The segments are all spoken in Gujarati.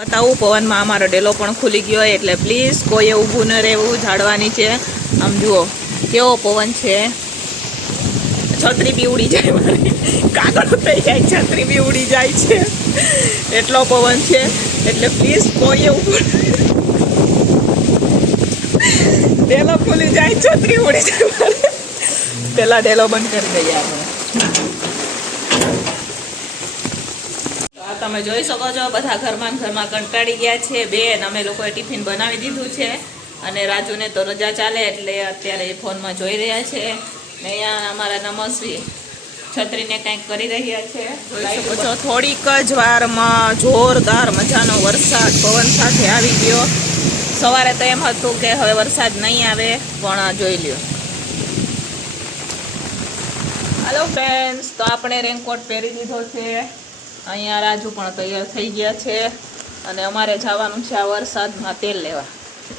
બતાવું, પવનમાં અમારો ડેલો પણ ખુલી ગયો એટલે પ્લીઝ કોઈએ ઊભું ન રહેવું, ઝાડવાની છે. આમ જુઓ, કેવો પવન છે. છત્રી બી ઉડી જાય મારી. કાગળ થઈ જાય, છત્રી બી ઉડી જાય છે. એટલો પવન છે. એટલે પ્લીઝ કોઈએ ઊભું ડેલો ખુલી જાય, છત્રી ઉડી જાય મારે. પહેલાં ડેલો બંધ કરી દઈએ આપણે તો આ તમે જોઈ શકો છો બધા ઘરમાં ઘરમાં કંટાળી ગયા છે. બેન અમે લોકોએ ટિફિન બનાવી દીધું છે અને રાજુને તો રજા ચાલે એટલે અત્યારે એ ફોનમાં જોઈ રહ્યા છે. ને અહીંયા અમારા નમસ્વી છત્રીને કંઈક કરી રહ્યા છે. જોઈ શકો છો થોડીક જ વારમાં જોરદાર મજાનો વરસાદ પવન સાથે આવી ગયો. સવારે તો એમ હતું કે હવે વરસાદ નહીં આવે પણ જોઈ લ્યો. હેલો ફ્રેન્ડ્સ તો આપણે રેનકોટ પહેરી દીધો છે. અહીંયા રાજુ પણ તૈયાર થઈ ગયા છે અને અમારે જવાનું છે આ વરસાદમાં તેલ લેવા.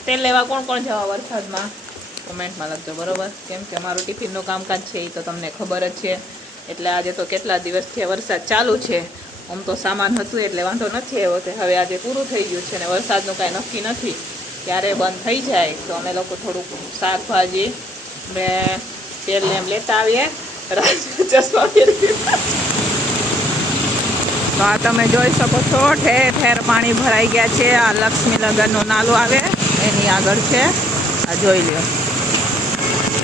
તેલ લેવા કોણ કોણ જવા વરસાદમાં? કોમેન્ટમાં લખજો, બરોબર? કેમ કે અમારું ટિફિનનું કામકાજ છે, એ તો તમને ખબર જ છે. એટલે આજે તો કેટલા દિવસથી વરસાદ ચાલુ છે. આમ તો સામાન હતું એટલે વાંધો નથી આવ્યો તે હવે આજે પૂરું થઈ ગયું છે ને વરસાદનું કાંઈ નક્કી નથી. ક્યારે બંધ થઈ જાય, તો અમે લોકો થોડુંક શાકભાજી ને તેલ ને એમ લેતા આવીએ. રાજુ ચશ્મા તો આ તમે જોઈ શકો છો, ઠેર ઠેર પાણી ભરાઈ ગયા છે. આ લક્ષ્મી લગ્નનું નાલું આવે, એની આગળ છે. આ જોઈ લો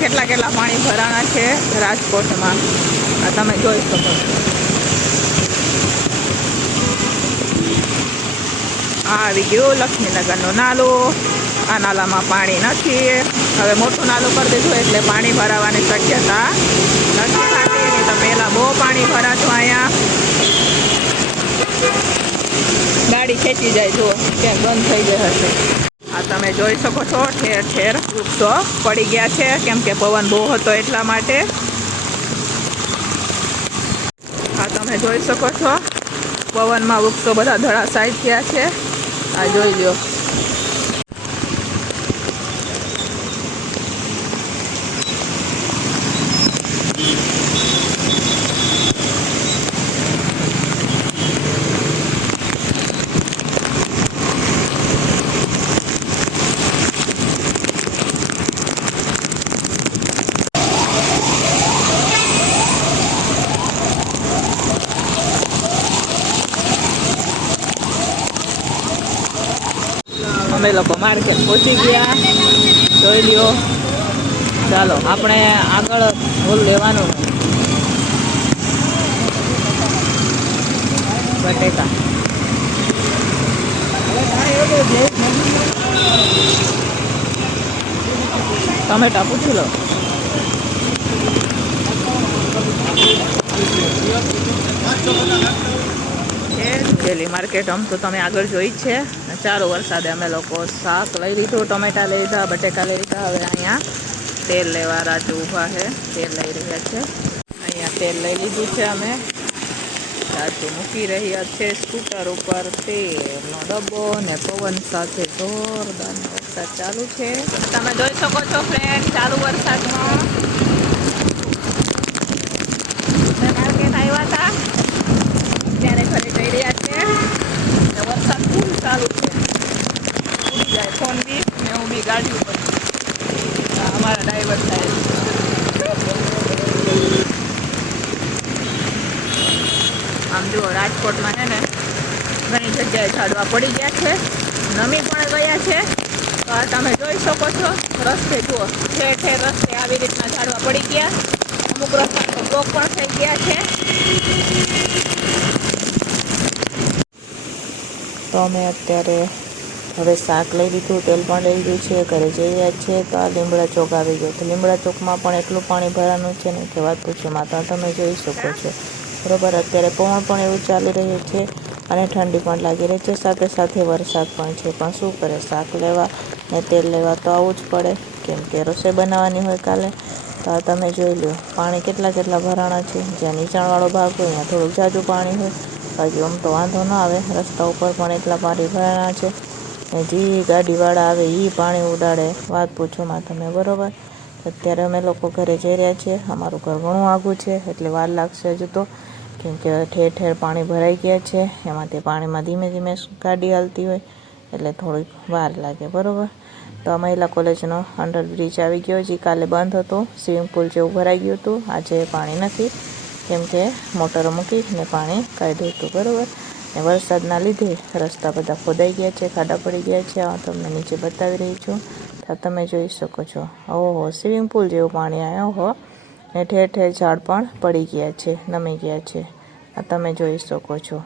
કેટલા કેટલા પાણી ભરાણા છે રાજકોટમાં. આ તમે જોઈ શકો છો. આવી ગયું લક્ષ્મીનગરનું નાલું. આ નાલામાં પાણી નથી. હવે મોટું નાલું કરી દીધું એટલે પાણી ભરાવાની શક્યતા નથી થતી. નહીં તો પહેલાં બહુ પાણી ભરાતું અહીંયા. ગાડી ખેંચી જાય, જુઓ ક્યાંક બંધ થઈ ગઈ હશે. આ તમે જોઈ શકો છો, ઠેર ઠેર વૃક્ષો પડી ગયા છે. કેમ કે પવન બહુ હતો એટલા માટે. આ તમે જોઈ શકો છો, પવનમાં વૃક્ષો બધા ધડાસાઈ થયા છે. આ જોઈ લ્યો. અમે લોકો માર્કેટ પહોંચી ગયા. જોઈ લ્યો. ચાલો, આપણે આગળ ફૂલ લેવાનું. બટેકા. ટમેટા પૂછી લો. માર્કેટ, આમ તો તમે આગળ જોઈ છે. ચારો વરસાદે અમે લોકો શાક લઈ લીધું, ટમેટા લઈ લીધા, બટેકા લઈ લીધા. હવે અહીંયા તેલ લેવા રાજુ ઊભા છે, તેલ લઈ રહ્યા છે. અહીંયા તેલ લઈ લીધું છે અમે. રાજુ મૂકી રહ્યા છે સ્કૂટર ઉપર તેલનો ડબ્બો ને પવન સાથે જોરદાર વરસાદ ચાલુ છે. તમે જોઈ શકો છો ફ્રેન્ડ ચાલુ વરસાદમાં અમે માર્કેટ આવ્યા હતા અત્યારે ઘરે જઈ રહ્યા છે ને વરસાદ ખૂબ ચાલુ છે ઉડી જાય ફોન બી ને હું બી ગાડી ઉપર. અમારા ડ્રાઈવર સાહેબ. આમ જુઓ, રાજકોટમાં છે ને, ઘણી જગ્યાએ ઝાડવા પડી ગયા છે. નમી પણ ગયા છે. તો તમે જોઈ શકો છો, રસ્તે જુઓ, ઠેર ઠેર રસ્તે આવી રીતના ઝાડવા પડી ગયા. અમુક રસ્તા તો બ્લોક પણ થઈ ગયા છે. તો અમે અત્યારે હવે શાક લઈ લીધું, તેલ પણ લઈ લીધું છે, ઘરે જઈ રહ્યા છીએ તો આ લીમડા ચોક આવી ગયો. તો લીમડા ચોકમાં પણ એટલું પાણી ભરાનું છે ને કે વાત પૂછો માતા, તમે જોઈ શકો છો. બરાબર, અત્યારે પવન પણ એવું ચાલી રહ્યું છે અને ઠંડી પણ લાગી રહી છે, સાથે સાથે વરસાદ પણ છે. પણ શું કરે, શાક લેવા ને તેલ લેવા તો આવવું જ પડે. કેમ કે રસોઈ બનાવવાની હોય કાલે, તો આ તમે જોઈ લો પાણી કેટલા કેટલા ભરાણા છે. જ્યાં નીચાણવાળો ભાગ હોય, ત્યાં થોડુંક જાજુ પાણી હોય. બાકી આમ તો વાંધો ન આવે, રસ્તા ઉપર પણ એટલા પાણી ભરાણા છે. ને જે ગાડીવાળા આવે એ પાણી ઉડાડે. વાત પૂછોમાં તમે, બરોબર? અત્યારે અમે લોકો ઘરે જઈ રહ્યા છીએ. અમારું ઘર ઘણું આઘું છે, એટલે વાર લાગશે હજુ તો. કેમકે ઠેર ઠેર પાણી ભરાઈ ગયા છે, એમાં તે પાણીમાં ધીમે ધીમે ગાડી હાલતી હોય, એટલે થોડીક વાર લાગે, બરાબર? તો મહિલા કોલેજનો અંડરબ્રિજ આવી ગયો, જે કાલે બંધ હતો. સ્વિમિંગ પુલ જેવું ભરાઈ ગયું હતું. આજે પાણી નથી. કેમ કે મોટરો મૂકીને પાણી કાઢ્યું હતું, બરાબર? ને વરસાદના લીધે રસ્તા બધા ખોદાઈ ગયા છે, ખાડા પડી ગયા છે. આ તમને નીચે બતાવી રહી છું. તો તમે જોઈ શકો છો. ઓહો, સ્વિમિંગ પુલ જેવું પાણી આવ્યો, હો. ને ઠેર ઠેર ઝાડ પણ પડી ગયા છે, નમી ગયા છે. આ તમે જોઈ શકો છો.